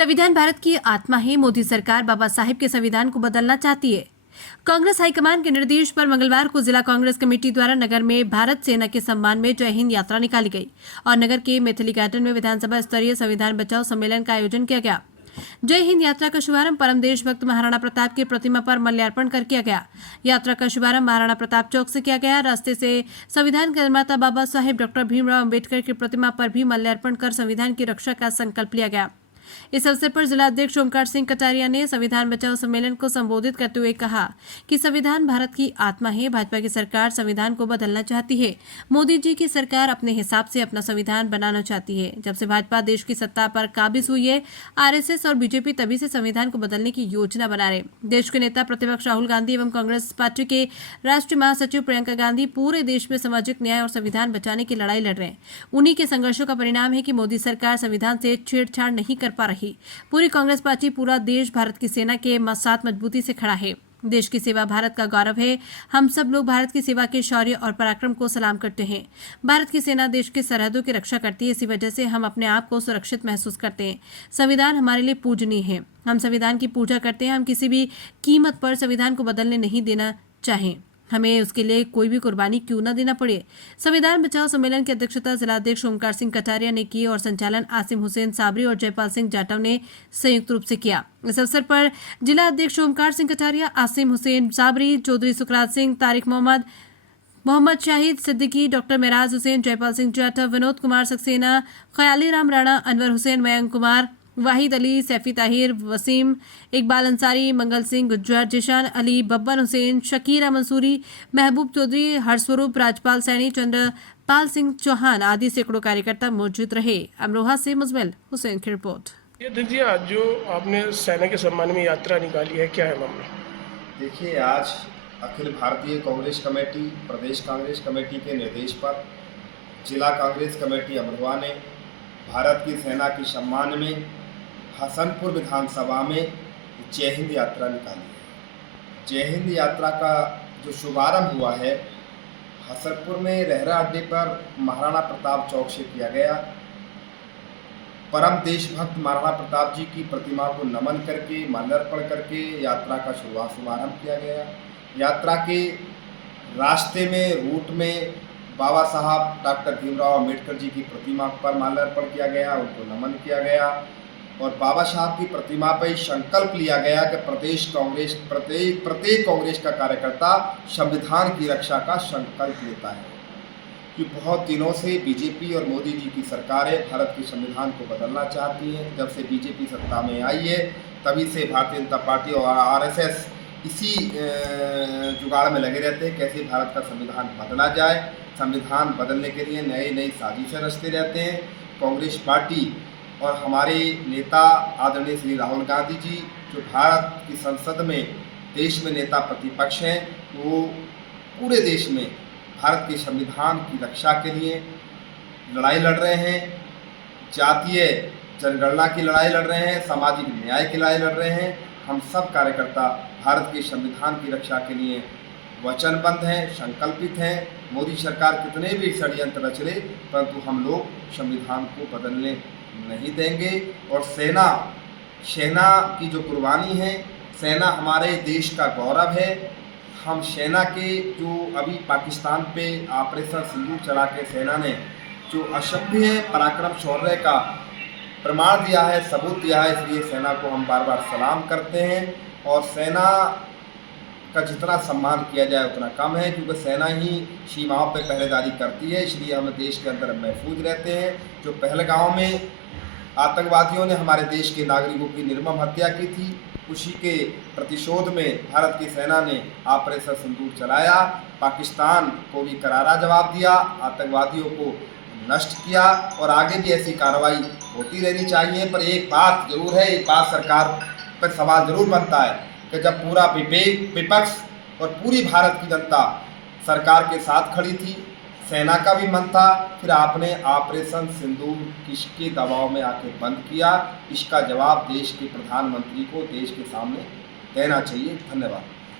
संविधान भारत की आत्मा है। मोदी सरकार बाबा साहेब के संविधान को बदलना चाहती है। कांग्रेस हाईकमान के निर्देश पर मंगलवार को जिला कांग्रेस कमेटी द्वारा नगर में भारत सेना के सम्मान में जय हिंद यात्रा निकाली गई और नगर के मैथिली गार्डन में विधानसभा स्तरीय संविधान बचाओ सम्मेलन का आयोजन किया गया। जय हिंद यात्रा का शुभारंभ परम देशभक्त महाराणा प्रताप की प्रतिमा पर माल्यार्पण कर किया गया। यात्रा का शुभारंभ महाराणा प्रताप चौक से किया गया। रास्ते से संविधान के निर्माता बाबा साहेब डॉक्टर भीमराव अंबेडकर की प्रतिमा पर भी माल्यार्पण कर संविधान की रक्षा का संकल्प लिया गया। इस अवसर पर जिला अध्यक्ष ओमकार सिंह कटारिया ने संविधान बचाओ सम्मेलन को संबोधित करते हुए कहा कि संविधान भारत की आत्मा है। भाजपा की सरकार संविधान को बदलना चाहती है। मोदी जी की सरकार अपने हिसाब से अपना संविधान बनाना चाहती है। जब से भाजपा देश की सत्ता पर काबिज हुई है, आरएसएस और बीजेपी तभी से संविधान को बदलने की योजना बना रहे। देश के नेता प्रतिपक्ष राहुल गांधी एवं कांग्रेस पार्टी के राष्ट्रीय महासचिव प्रियंका गांधी पूरे देश में सामाजिक न्याय और संविधान बचाने की लड़ाई लड़ रहे हैं। उन्हीं के संघर्षों का परिणाम है कि मोदी सरकार संविधान से छेड़छाड़ नहीं कर पा रही। पूरी कांग्रेस पार्टी, पूरा देश भारत की सेना के साथ मजबूती से खड़ा है। देश की सेवा भारत का गौरव है। हम सब लोग भारत की सेवा के शौर्य और पराक्रम को सलाम करते हैं। भारत की सेना देश की सरहदों की रक्षा करती है। इसी वजह से हम अपने आप को सुरक्षित महसूस करते हैं। संविधान हमारे लिए पूजनीय है। हम संविधान की पूजा करते हैं। हम किसी भी कीमत पर संविधान को बदलने नहीं देना चाहें, हमें उसके लिए कोई भी कुर्बानी क्यों न देना पड़े। संविधान बचाओ सम्मेलन की अध्यक्षता जिला अध्यक्ष ओमकार सिंह कटारिया ने की और संचालन आसिम हुसैन साबरी और जयपाल सिंह जाटव ने संयुक्त रूप से किया। इस अवसर पर जिला अध्यक्ष ओमकार सिंह कटारिया, आसिम हुसैन साबरी, चौधरी सुखराज सिंह, तारिक मोहम्मद शाहिद सिद्दीकी, डॉक्टर मेराज हुसैन, जयपाल सिंह जाटव, विनोद कुमार सक्सेना, ख्याली राम राणा, अनवर हुसैन, मयंक कुमार, वाहिद अली, सैफी ताहिर, वसीम, इकबाल अंसारी, मंगल सिंह गुज्जर, जिशान अली, बब्बन हुसैन, शकीरा मंसूरी, महबूब चौधरी, हर्षस्वरूप, राजपाल सैनी, चंद्रपाल सिंह चौहान आदि सैकड़ों कार्यकर्ता मौजूद रहे। अमरोहा से मुजमिल हुसैन की रिपोर्ट। ये देखिए, आज जो आपने सेना के सम्मान में यात्रा निकाली है, क्या है मामला? देखिए, आज अखिल भारतीय कांग्रेस कमेटी, प्रदेश कांग्रेस कमेटी के निर्देश पर जिला कांग्रेस कमेटी अमरोहा ने भारत की सेना के सम्मान में हसनपुर विधानसभा में जय हिंद यात्रा निकाली है। जय हिंद यात्रा का जो शुभारंभ हुआ है हसनपुर में रहरा अड्डे पर महाराणा प्रताप चौक से किया गया। परम देशभक्त महाराणा प्रताप जी की प्रतिमा को नमन करके, माल्यार्पण करके यात्रा का शुभारंभ किया गया। यात्रा के रास्ते में, रूट में बाबा साहब डॉक्टर भीमराव अंबेडकर जी की प्रतिमा पर माल्यार्पण किया गया, उनको नमन किया गया और बाबा साहब की प्रतिमा पर संकल्प लिया गया कि प्रत्येक कांग्रेस का कार्यकर्ता संविधान की रक्षा का संकल्प लेता है कि बहुत दिनों से बीजेपी और मोदी जी की सरकारें भारत के संविधान को बदलना चाहती हैं। जब से बीजेपी सत्ता में आई है तभी से भारतीय जनता पार्टी और आरएसएस इसी जुगाड़ में लगे रहते हैं कैसे भारत का संविधान बदला जाए। संविधान बदलने के लिए नई नई साजिशें रचते रहते हैं। कांग्रेस पार्टी और हमारे नेता आदरणीय श्री राहुल गांधी जी, जो भारत की संसद में देश में नेता प्रतिपक्ष हैं, वो पूरे देश में भारत के संविधान की रक्षा के लिए लड़ाई लड़ रहे हैं। जातीय जनगणना की लड़ाई लड़ रहे हैं, सामाजिक न्याय की लड़ाई लड़ रहे हैं। हम सब कार्यकर्ता भारत के संविधान की रक्षा के लिए वचनबद्ध हैं, संकल्पित हैं। मोदी सरकार कितने भी षड्यंत्र रच ले, परंतु हम लोग संविधान को बदलने नहीं देंगे। और सेना की जो कुर्बानी है, सेना हमारे देश का गौरव है। हम सेना के जो अभी पाकिस्तान पे ऑपरेशन सिंदूर चला के सेना ने जो असभ्य पराक्रम शौर्य का प्रमाण दिया है, सबूत दिया है, इसलिए सेना को हम बार बार सलाम करते हैं। और सेना का जितना सम्मान किया जाए उतना कम है, क्योंकि सेना ही सीमाओं पर पहरेदारी करती है, इसलिए हम देश के अंदर महफूज रहते हैं। जो पहलगांव में आतंकवादियों ने हमारे देश के नागरिकों की निर्मम हत्या की थी, उसी के प्रतिशोध में भारत की सेना ने ऑपरेशन सिंदूर चलाया, पाकिस्तान को भी करारा जवाब दिया, आतंकवादियों को नष्ट किया और आगे भी ऐसी कार्रवाई होती रहनी चाहिए। पर एक बात जरूर है, एक बात सरकार पर सवाल जरूर बनता है कि जब पूरा विपक्ष और पूरी भारत की जनता सरकार के साथ खड़ी थी, सेना का भी मन था, फिर आपने ऑपरेशन सिंदूर किसके दबाव में आके बंद किया? इसका जवाब देश के प्रधानमंत्री को देश के सामने देना चाहिए। धन्यवाद।